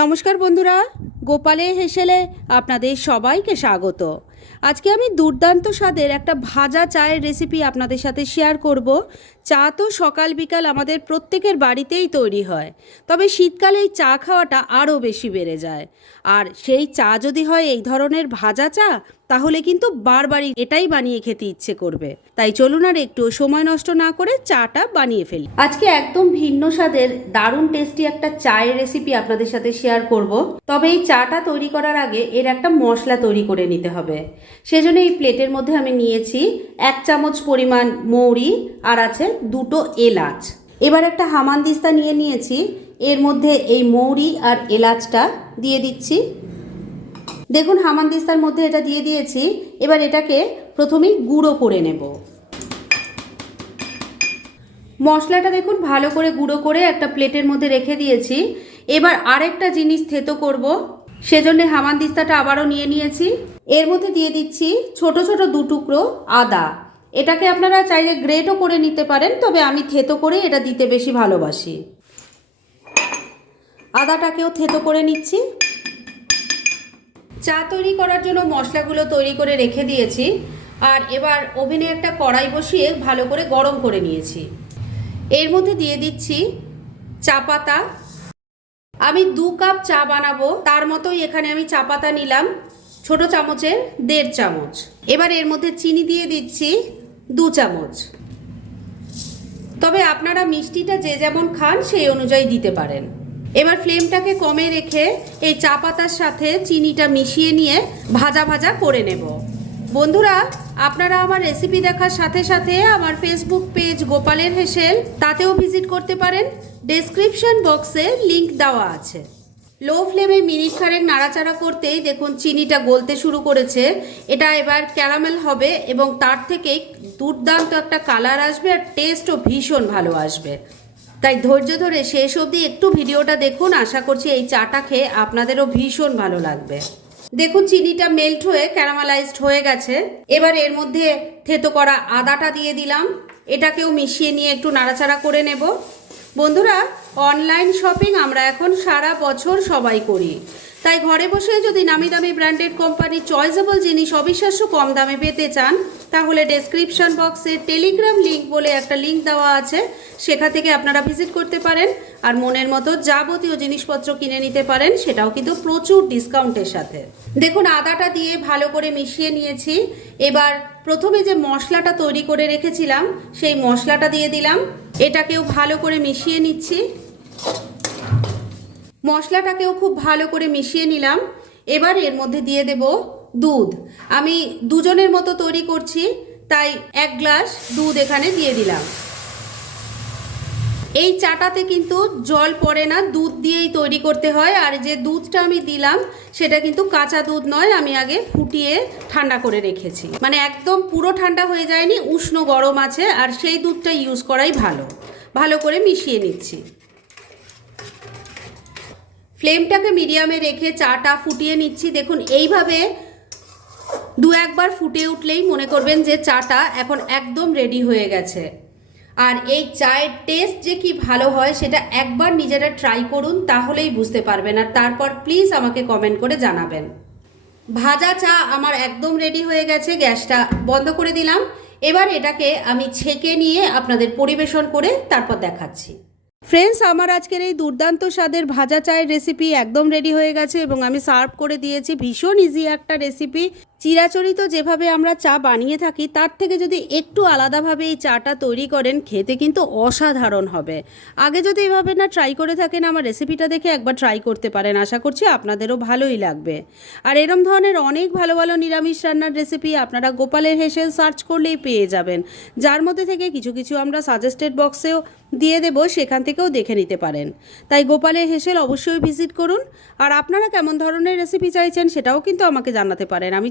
নমস্কার বন্ধুরা, গোপালে হেসেলে আপনাদের সবাইকে স্বাগত। আজকে আমি দুর্দান্ত স্বাদের একটা ভাজা চায়ের রেসিপি আপনাদের সাথে শেয়ার করব। চা তো সকাল বিকাল আমাদের প্রত্যেকের বাড়িতেই তৈরি হয়, তবে শীতকালে এই চা খাওয়াটা আরও বেশি বেড়ে যায়। আর সেই চা যদি হয় এই ধরনের ভাজা চা তাহলে কিন্তু বারবারই এটাই বানিয়ে খেতে ইচ্ছে করবে। তাই চলুন আর একটু সময় নষ্ট না করে চাটা বানিয়ে ফেলি। আজকে একদম ভিন্ন স্বাদের, দারুণ টেস্টি একটা চায়ের রেসিপি আপনাদের সাথে শেয়ার করব। তবে এই চাটা তৈরি করার আগে এর একটা মশলা তৈরি করে নিতে হবে। সেজন্য এই প্লেটের মধ্যে আমি নিয়েছি এক চামচ পরিমাণ মৌরি আর আছে দুটো এলাচ। এবার একটা হামানদিস্তা নিয়ে নিয়েছি। এর মধ্যে এই মৌরি আর এলাচটা দিয়ে দিচ্ছি। দেখুন হামানদিস্তার মধ্যে এটা দিয়ে দিয়েছি। এবার এটাকে প্রথমেই গুঁড়ো করে নেব। মশলাটা দেখুন, ভালো করে গুঁড়ো করে একটা প্লেটের মধ্যে রেখে দিয়েছি। এবার আরেকটা জিনিস থেতো করব। সেজন্য হামানদিস্তাটা আবারও নিয়ে নিয়েছি। এর মধ্যে দিয়ে দিচ্ছি ছোট ছোট দু টুকরো আদা। এটাকে আপনারা চাইলে গ্রেটও করে নিতে পারেন, তবে আমি থেতো করে এটা দিতে বেশি ভালোবাসি। আদাটাকেও থেতো করে নিচ্ছি। চা তৈরি করার জন্য মশলাগুলো তৈরি করে রেখে দিয়েছি। আর এবার ওভেনে একটা কড়াই বসিয়ে ভালো করে গরম করে নিয়েছি। এর মধ্যে দিয়ে দিচ্ছি চা পাতা। আমি দু কাপ চা বানাবো, তার মতোই এখানে আমি চা পাতা নিলাম, ছোট চামচের দেড় চামচ। এবার এর মধ্যে চিনি দিয়ে দিচ্ছি দু চামচ। তবে আপনারা মিষ্টিটা যে যেমন খান, সেই অনুযায়ী দিতে পারেন। এবার ফ্লেমটাকে কমে রেখে এই চা পাতার সাথে চিনিটা মিশিয়ে নিয়ে ভাজা ভাজা করে নেব। বন্ধুরা, আপনারা আমার রেসিপি দেখার সাথে সাথে আমার ফেসবুক পেজ গোপালের হেসেল, তাতেও ভিজিট করতে পারেন। ডেসক্রিপশন বক্সে লিংক দেওয়া আছে। লো ফ্লেমে মিনিট খানেক নাড়াচাড়া করতেই দেখুন চিনিটা গলতে শুরু করেছে। এটা এবার ক্যারামেল হবে এবং তার থেকে দুর্দান্ত একটা কালার আসবে আর টেস্টও ভীষণ ভালো আসবে। তাই ধৈর্য ধরে শেষ অবধি একটু ভিডিওটা দেখুন। আশা করছি এই চাটা খেয়ে আপনাদেরও ভীষণ ভালো লাগবে। দেখুন, চিনিটা মেল্ট হয়ে ক্যারামালাইজড হয়ে গেছে। এবার এর মধ্যে থেতো করা আদাটা দিয়ে দিলাম। এটাকেও মিশিয়ে নিয়ে একটু নাড়াচাড়া করে নেব। বন্ধুরা অনলাইন শপিং আমরা এখন সারা বছর সবাই করি। তাই ঘরে বসে যদি নামি দামি ব্র্যান্ডেড কোম্পানির চয়েসেবল জিনিস অবিশ্বাস্য কম দামে পেতে চান, তাহলে ডেসক্রিপশন বক্সে টেলিগ্রাম লিঙ্ক বলে একটা লিঙ্ক দেওয়া আছে। সেখান থেকে আপনারা ভিজিট করতে পারেন আর মনের মতো যাবতীয় জিনিসপত্র কিনে নিতে পারেন, সেটাও কিন্তু প্রচুর ডিসকাউন্টের সাথে। দেখুন, আদাটা দিয়ে ভালো করে মিশিয়ে নিয়েছি। এবার প্রথমে যে মশলাটা তৈরি করে রেখেছিলাম, সেই মশলাটা দিয়ে দিলাম। এটাকেও ভালো করে মিশিয়ে নিচ্ছি। মশলাটাকেও খুব ভালো করে মিশিয়ে নিলাম। এবার এর মধ্যে দিয়ে দেব দুধ। আমি দুজনের মতো তৈরি করছি, তাই এক গ্লাস দুধ এখানে দিয়ে দিলাম। এই চাটাতে কিন্তু জল পড়ে না, দুধ দিয়েই তৈরি করতে হয়। আর যে দুধটা আমি দিলাম, সেটা কিন্তু কাঁচা দুধ নয়, আমি আগে ফুটিয়ে ঠান্ডা করে রেখেছি। মানে একদম পুরো ঠান্ডা হয়ে যায়নি, উষ্ণ গরম আছে, আর সেই দুধটা ইউজ করাই ভালো। ভালো করে মিশিয়ে নিচ্ছি। ফ্লেমটাকে মিডিয়ামে রেখে চাটা ফুটিয়ে নিচ্ছি। দেখুন, এইভাবে দু একবার ফুটে উঠলেই মনে করবেন যে চাটা এখন একদম রেডি হয়ে গেছে। আর এই চায়ের টেস্ট যে কি ভালো হয়, সেটা একবার নিজেরা ট্রাই করুন, তাহলেই বুঝতে পারবেন। আর তারপর প্লিজ আমাকে কমেন্ট করে জানাবেন। ভাজা চা আমার একদম রেডি হয়ে গেছে, গ্যাসটা বন্ধ করে দিলাম। এবার এটাকে আমি ছেঁকে নিয়ে আপনাদের পরিবেশন করে তারপর দেখাচ্ছি। ফ্রেন্ডস আমার আজকের এই দুর্দান্ত স্বাদের ভাজা চায়ের রেসিপি একদম রেডি হয়ে গেছে এবং আমি সার্ভ করে দিয়েছি ভীষণ ইজি একটা রেসিপি চিরাচরিত যেভাবে আমরা চা বানিয়ে থাকি, তার থেকে যদি একটু আলাদাভাবে এই চাটা তৈরি করেন, খেতে কিন্তু অসাধারণ হবে। আগে যদি এভাবে না ট্রাই করে থাকেন, আমার রেসিপিটা দেখে একবার ট্রাই করতে পারেন। আশা করছি আপনাদেরও ভালোই লাগবে। আর এরম ধরনের অনেক ভালো ভালো নিরামিষ রান্নার রেসিপি আপনারা গোপালের হেসেল সার্চ করলেই পেয়ে যাবেন। যার মধ্যে থেকে কিছু কিছু আমরা সাজেস্টেড বক্সেও দিয়ে দেবো, সেখান থেকেও দেখে নিতে পারেন। তাই গোপালের হেসেল অবশ্যই ভিজিট করুন। আর আপনারা কেমন ধরনের রেসিপি চাইছেন, সেটাও কিন্তু আমাকে জানাতে পারেন। আমি